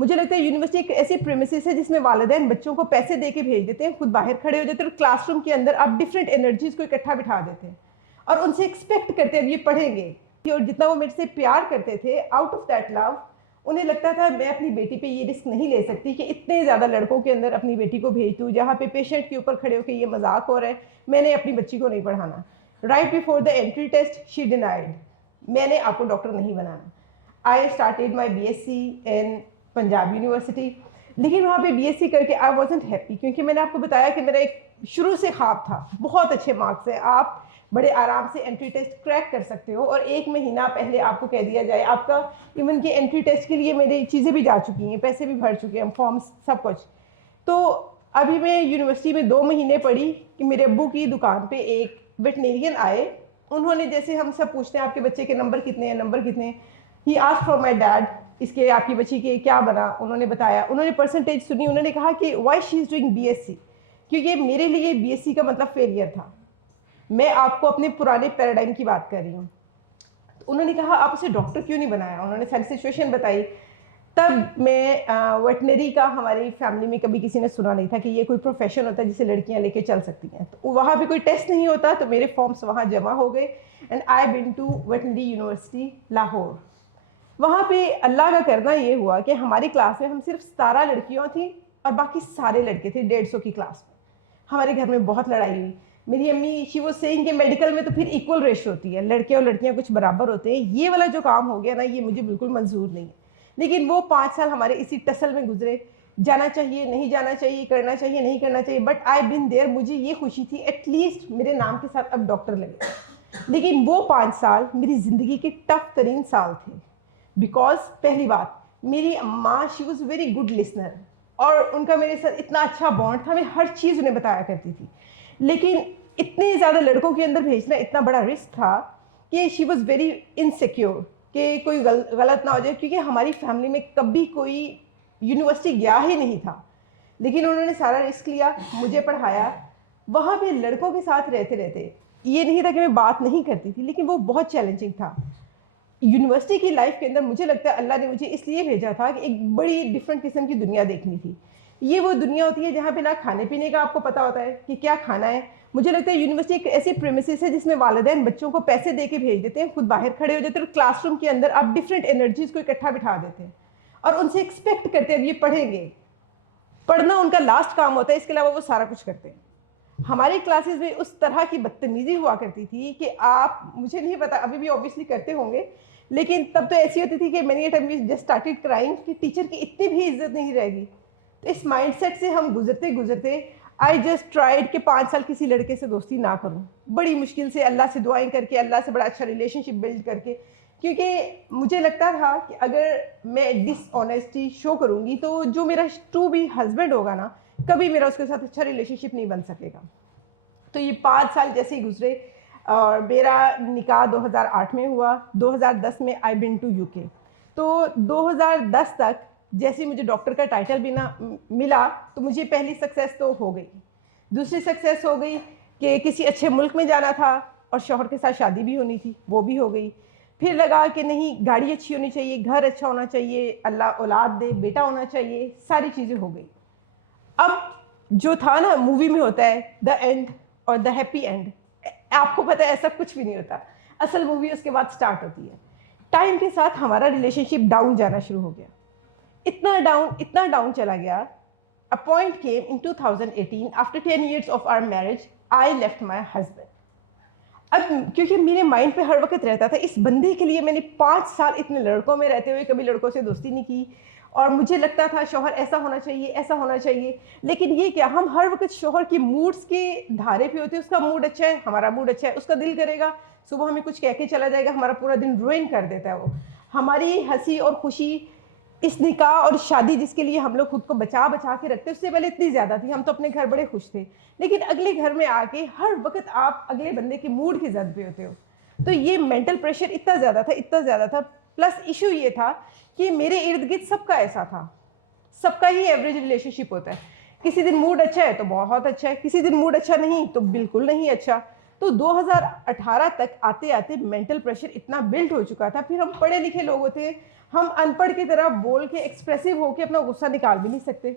मुझे लगता है यूनिवर्सिटी एक ऐसी प्रेमिसेस है जिसमें वालिदैन बच्चों को पैसे दे के भेज देते हैं, खुद बाहर खड़े हो जाते हैं और क्लासरूम के अंदर आप डिफरेंट एनर्जीज को इकट्ठा बिठा देते हैं और उनसे एक्सपेक्ट करते हैं अब ये पढ़ेंगे। और जितना वो मेरे से प्यार करते थे, आउट ऑफ दैट लव, उन्हें लगता था मैं अपनी बेटी पे ये रिस्क नहीं ले सकती कि इतने ज़्यादा लड़कों के अंदर अपनी बेटी को भेज दूँ जहाँ पे पेशेंट के ऊपर खड़े होकर ये मजाक हो रहा है, मैंने अपनी बच्ची को नहीं पढ़ाना। Right before the entry test she denied, मैंने आपको डॉक्टर नहीं बनाना। I started my BSc in Punjab university, लेकिन वहाँ पे BSc करके आई वॉजेंट हैप्पी, क्योंकि मैंने आपको बताया कि मेरा एक शुरू से ख्वाब था, बहुत अच्छे मार्क्स है, आप बड़े आराम से एंट्री टेस्ट क्रैक कर सकते हो और 1 महीना पहले आपको कह दिया जाए आपका इवन कि एंट्री टेस्ट के लिए मेरी चीज़ें भी जा चुकी हैं, पैसे भी भर चुके हैं, फॉर्म्स सब कुछ। तो अभी मैं यूनिवर्सिटी में 2 महीने पढ़ी कि मेरे अब्बू की दुकान पे एक वेटनेरियन आए। उन्होंने, जैसे हम सब पूछते हैं आपके बच्चे के नंबर कितने हैं, नंबर कितने हैं, he asked for my dad, इसके आपकी बच्ची के क्या बना, उन्होंने बताया, उन्होंने परसेंटेज सुनी, उन्होंने कहा कि why she is doing BSc, क्योंकि मेरे लिए BSc का मतलब फेलियर था। मैं आपको अपने पुराने पैराडाइम की बात कर रही हूँ। तो उन्होंने कहा आप उसे डॉक्टर क्यों नहीं बनाया, उन्होंने सारी सिचुएशन बताई। तब मैं वेटनरी का हमारी फैमिली में कभी किसी ने सुना नहीं था कि ये कोई प्रोफेशन होता है जिसे लड़कियां लेके चल सकती हैं। तो वहाँ भी कोई टेस्ट नहीं होता, तो मेरे फॉर्म्स वहाँ जमा हो गए and I been to veterinary university Lahore. वहाँ पे अल्लाह का करना ये हुआ कि हमारी क्लास में हम सिर्फ 17 लड़कियाँ थी और बाकी सारे लड़के थे 150 की क्लास में। हमारे घर में बहुत लड़ाई हुई। मेरी अम्मी शी वो सेइंग कि मेडिकल में तो फिर इक्वल रेशो होती है, लड़के और लड़कियां कुछ बराबर होते हैं, ये वाला जो काम हो गया ना ये मुझे बिल्कुल मंजूर नहीं है। लेकिन वो 5 साल हमारे इसी टसल में गुजरे, जाना चाहिए नहीं जाना चाहिए, करना चाहिए नहीं करना चाहिए, बट आई बिन देयर। मुझे ये खुशी थी एटलीस्ट मेरे नाम के साथ अब डॉक्टर लगे। लेकिन वो 5 साल मेरी ज़िंदगी के टफ तरीन साल थे, बिकॉज पहली बात, मेरी अम्मा she was very good listener और उनका मेरे साथ इतना अच्छा बॉन्ड था, मैं हर चीज़ उन्हें बताया करती थी। लेकिन इतने ज़्यादा लड़कों के अंदर भेजना इतना बड़ा रिस्क था कि शी वॉज़ वेरी इनसिक्योर कि कोई गलत ना हो जाए, क्योंकि हमारी फैमिली में कभी कोई यूनिवर्सिटी गया ही नहीं था। लेकिन उन्होंने सारा रिस्क लिया, मुझे पढ़ाया। वहाँ पे लड़कों के साथ रहते रहते ये नहीं था कि मैं बात नहीं करती थी, लेकिन वो बहुत चैलेंजिंग था। यूनिवर्सिटी की लाइफ के अंदर मुझे लगता है अल्लाह ने मुझे इसलिए भेजा था कि एक बड़ी डिफरेंट किस्म की दुनिया देखनी थी। ये वो दुनिया होती है जहाँ पे ना खाने पीने का आपको पता होता है कि क्या खाना है। मुझे लगता है यूनिवर्सिटी एक ऐसी प्रेमिसेस है जिसमें वालिदैन बच्चों को पैसे दे के भेज देते हैं, खुद बाहर खड़े हो जाते हैं और क्लासरूम के अंदर आप डिफरेंट एनर्जीज को इकट्ठा बिठा देते हैं और उनसे एक्सपेक्ट करते हैं ये पढ़ेंगे। पढ़ना उनका लास्ट काम होता है, इसके अलावा वो सारा कुछ करते हैं। हमारी क्लासेस में उस तरह की बदतमीजी हुआ करती थी कि आप, मुझे नहीं पता अभी भी ऑब्वियसली करते होंगे, लेकिन तब तो ऐसी होती थी कि many time we just started crying कि टीचर की इतनी भी इज्जत नहीं रहेगी। तो इस माइंडसेट से हम गुजरते गुजरते आई जस्ट ट्राइड कि 5 साल किसी लड़के से दोस्ती ना करूं, बड़ी मुश्किल से अल्लाह से दुआएं करके, अल्लाह से बड़ा अच्छा रिलेशनशिप बिल्ड करके, क्योंकि मुझे लगता था कि अगर मैं डिसऑनेस्टी शो करूंगी तो जो मेरा टू बी हस्बैंड होगा ना, कभी मेरा उसके साथ अच्छा रिलेशनशिप नहीं बन सकेगा। तो ये 5 साल जैसे ही गुजरे और मेरा निकाह 2008 में हुआ, 2010 में आई बिन टू यूके। तो 2010 तक जैसे मुझे डॉक्टर का टाइटल भी ना मिला तो मुझे पहली सक्सेस तो हो गई। दूसरी सक्सेस हो गई कि किसी अच्छे मुल्क में जाना था और शौहर के साथ शादी भी होनी थी, वो भी हो गई। फिर लगा कि नहीं, गाड़ी अच्छी होनी चाहिए, घर अच्छा होना चाहिए, अल्लाह औलाद दे, बेटा होना चाहिए, सारी चीज़ें हो गई। अब जो था ना मूवी में होता है द एंड और द हैप्पी एंड, आपको पता है ऐसा कुछ भी नहीं होता। असल मूवी उसके बाद स्टार्ट होती है। टाइम के साथ हमारा रिलेशनशिप डाउन जाना शुरू हो गया, इतना डाउन चला गया। A point came in 2018 after 10 years of our marriage I left my husband. अब क्योंकि मेरे माइंड पे हर वक्त रहता था इस बंदे के लिए मैंने 5 साल इतने लड़कों में रहते हुए कभी लड़कों से दोस्ती नहीं की, और मुझे लगता था शौहर ऐसा होना चाहिए, ऐसा होना चाहिए। लेकिन ये क्या, हम हर वक्त शौहर की मूड्स के धारे पे होते हैं। उसका मूड अच्छा है, हमारा मूड अच्छा है, उसका दिल करेगा सुबह हमें कुछ कह के चला जाएगा, हमारा पूरा दिन रुइन कर देता है वो। हमारी हंसी और खुशी इस निकाह और शादी जिसके लिए हम लोग खुद को बचा बचा के रखते, उससे पहले इतनी ज़्यादा थी, हम तो अपने घर बड़े खुश थे। लेकिन अगले घर में आके हर वक्त आप अगले बंदे के मूड की जद पे होते हो। तो ये मेंटल प्रेशर इतना ज़्यादा था, इतना ज़्यादा था। प्लस इशू ये था कि मेरे इर्द गिर्द सबका ऐसा था, सबका ही एवरेज रिलेशनशिप होता है। किसी दिन मूड अच्छा है तो बहुत अच्छा है, किसी दिन मूड अच्छा नहीं तो बिल्कुल नहीं अच्छा। तो 2018 तक आते आते मेंटल प्रेशर इतना बिल्ड हो चुका था। फिर हम पढ़े लिखे लोग होते हैं, हम अनपढ़ की तरह बोल के एक्सप्रेसिव होके अपना गुस्सा निकाल भी नहीं सकते।